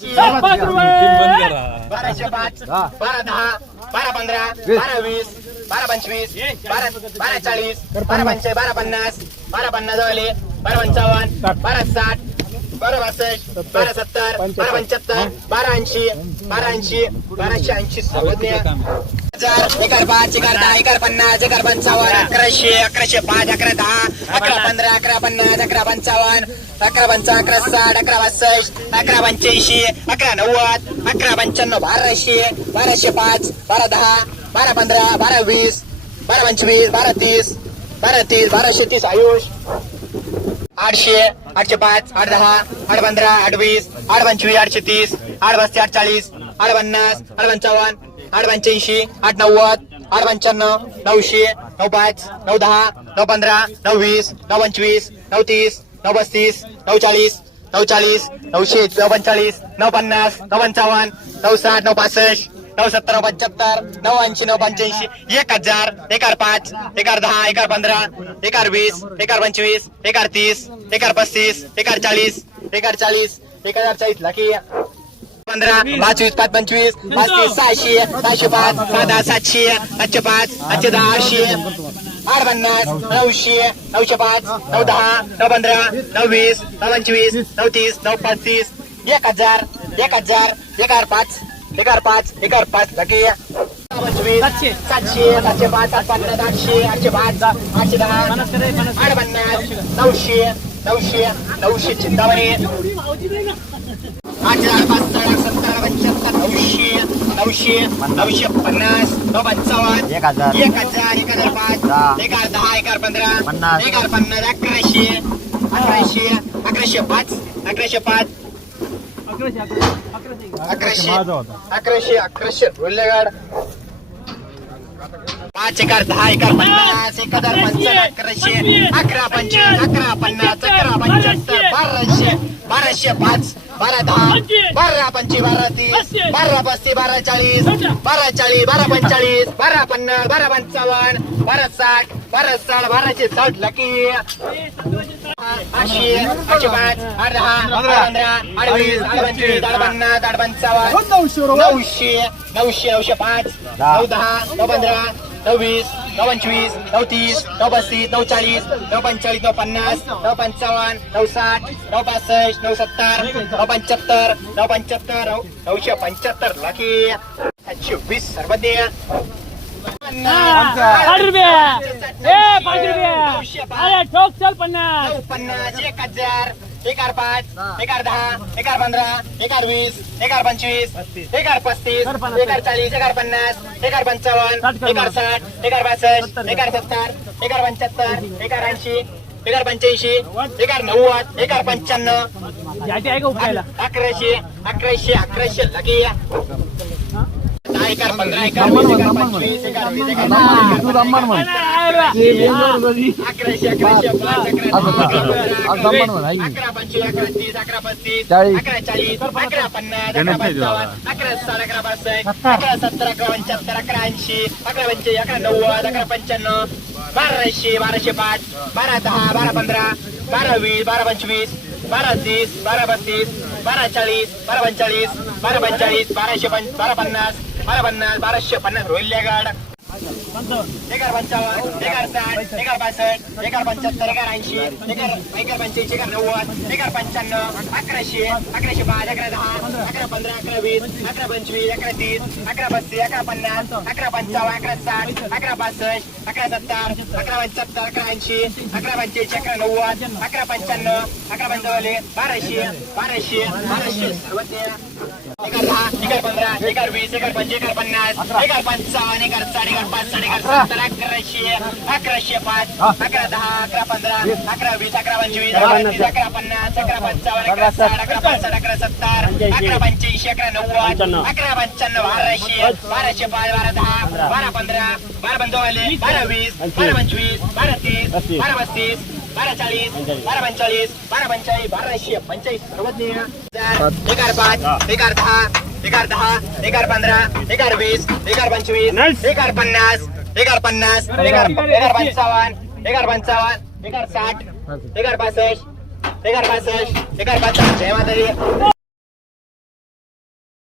पाच रुपये बाराशे पाच बारा दहा बारा पंधरा बारा वीस बारा पंचवीस बारा बारा चाळीस बारा पंचे बारा पन्नास बारा पन्नास झाले बारा पंचावन्न बारा साठ बारा बासष्ट बारा सत्तर बारा पंच्याहत्तर बारा ऐंशी बारा ऐंशी बाराशे ऐंशी सर्वज्ञ हजार पाच एकर दहा एकर पन्नास एकर पंचावन्न अकराशे अकराशे पाच अकरा दहा अकरा पंधरा अकरा पन्नास अकरा पंचावन्न अकरा पंचा अकरा साठ अकरा बासष्ट अकरा पंच्याऐंशी अकरा नव्वद अकरा पंच्याण्णव बाराशे बाराशे पाच बारा दहा बारा पंधरा बारा वीस बारा पंचवीस बारा तीस बारा तीस बाराशे तीस आयुष. आठशे आठशे पाच आठ दहा आठ पंधरा आठ वीस आठ पंचवीस आठशे तीस आठ पाचशे आठ चाळीस आठ पन्नास आठ पंचावन्न आठ पंच्याऐंशी आठ नव्वद आठ पंच्याण्णव नऊशे नऊ पाच नऊ दहा नऊ पंधरा नऊ वीस नऊ पंचवीस नऊ तीस नऊ पस्तीस नऊ चाळीस नऊ चाळीस नऊशे नऊ पंचाळीस नऊ पन्नास नऊ पंचावन्न नऊ साठ नऊ पासष्ट नऊ सत्तर पंच्याहत्तर नऊ ऐंशी नऊ पंच्याऐंशी एक हजार एकार पाच एकार दहा एकार पंधरा एकार वीस एकार पंचवीस एकार तीस एकार पस्तीस एकार चाळीस एकार चाळीस एक हजार चाळीस लाखी पंधरा पाच वीस पाच पंचवीस पाच तीस सहाशे सहाशे पाच सहा दहा सातशे सातशे पाच सातशे दहा आठशे आठ पन्नास नऊशे नऊशे पाच नऊ दहा नऊ पंधरा नऊ वीस नऊ पंचवीस नऊ तीस नऊ पस्तीस एक हजार एक हजार एकार पाच एकार पाच एकार पाच लकी पंचवीस सातशे. सातशे पाच सात पन्नास आठशे आठशे पाच आठशे दहा आठ पन्नास नऊशे नऊशे नऊशे चिंतामणी आठ हजार पाच हजार सत्तर पंच्याहत्तर नऊशे नऊशे नऊशे पन्नास नऊ पंचावन्न एक हजार. एक हजार एक हजार पाच. एक हजार दहा एक हजार पंधरा पन्नास. एक हजार पन्नास अकराशे अकराशे अकराशे पाच अकराशे पाच अकराशे अकराशे अकराशे. अकराशे अकराशे अकराशे रोलेगाड पाच एकार दहा एकार पन्नास एक हजार पंचावन्न अकराशे अकरा पंचवीस अकरा पन्नास अकरा पंच्याहत्तर बाराशे बाराशे पाच बारा दहा बारा पंचवीस बारा तीस बारा पस्तीस बारा चाळीस बारा चाळीस बारा पंचाळीस बारा पन्नास बारा पंचावन्न बारा साठ बारा साठ बाराशे साठ लकी. आठशे आठशे पाच आठ दहा पंधरा आठ वीस आठ पंचवीस आठ पन्नास आठ पंचावन्न नऊशे नऊशे नऊशे पाच नऊ दहा नऊ पंधरा नऊ वीस नऊ पंचवीस नऊ तीस नऊ पस्तीस नऊ चाळीस नऊ पंचेचाळीस नऊ पन्नास नऊ पंचावन्न नऊ साठ नऊ पासष्ट नऊ सत्तर नऊ पंच्याहत्तर नऊ पंच्याहत्तर नऊ नऊशे पंच्याहत्तर. लाखी सातशे वीस सर्वज्ञ. साठ रुपये ए पाच रुपये अरे ठोक चल पन्नास नऊ पन्नास एक हजार एकार पाच एकार दहा एकार पंधरा एकार वीस एकार पंचवीस एकार पस्तीस एकार चाळीस एकार पन्नास एकार पंचावन्न एकार साठ एकार बासष्ट एकार सत्तर एकार पंच्याहत्तर एकार ऐंशी एकार पंच्याऐंशी एकार नव्वद एकार पंच्याण्णव याची आहे का उपायला अकराशे अकराशे अकराशे लगे एकार पंधरा एकार वीस एकार पंचवीस एकार वीस एकार अकराशे अकराशे पाच अकरा पंचवीस अकरा तीस अकरा पस्तीस. अकरा चाळीस अकरा पन्नास अकरा पंचावन्न अकरा साठ अकरा पासष्ट अकरा सत्तर अकरा पंच्याहत्तर अकरा ऐंशी अकरा पंचे अकरा नव्वद अकरा पंच्याण्णव बाराशे बाराशे पाच बारा दहा बारा पंधरा बारा वीस बारा पंचवीस बारा तीस बारा बत्तीस बारा चाळीस बारा पंचाळीस बारा पंचाळीस बाराशे पंच बारा पन्नास बारा पन्नास बाराशे पन्नास रोहिल्या गाड एकार पंचावन्न एकार साठ एकार बासष्ट एकार पंच्याहत्तर एकार ऐंशी एकार एकार पंच्याऐंशी एकार नव्वद एकार पंच्याण्णव अकराशे अकराशे पाच अकरा दहा अकरा पंधरा अकरा वीस अकरा पंचवीस अकरा तीस अकरा बत्तीस अकरा पन्नास अकरा पंचावन्न अकरा साठ अकरा बासष्ट अकरा सत्तर अकरा पंच्याहत्तर अकरा ऐंशी अकरा पंच्याऐंशी अकरा नव्वद अकरा पंच्याण्णव अकरा पंचावन्न बाराशे बाराशे बाराशे एकार दहा एकार पंधरा एकार वीस एकार पंचवीस एकार पन्नास एकार पंचावन्न एकार साठ एकार पाच साठ सत्तर अकराशे अकराशे पाच अकरा दहा अकरा पंधरा अकरा वीस अकरा पंचवीस अकरा तीस, अकरा पन्नास अकरा पंचावन्न अकरा साठ अकरा पासष्ट अकरा सत्तर अकरा पंच्याऐंशी अकरा नव्वद अकरा पंच्याण्णव बाराशे बाराशे पाच बारा दहा बारा पंधरा बारा पंचावन्न बारा वीस बारा पंचवीस बारा तीस बारा पस्तीस बारा चाळीस बारा पंचाळीस बारा पंचाळीस बाराशे पंचाळीस सर्वज्ञ एकार पाच एकार दहा एकार दहा एकार पंधरा एकार वीस एकार पंचवीस एकार पन्नास एकार पन्नास एकार एकार पंचावन्न एकार पंचावन्न एकार साठ एकार पासष्ट एकार पासष्ट एकार पासष्ट जय माता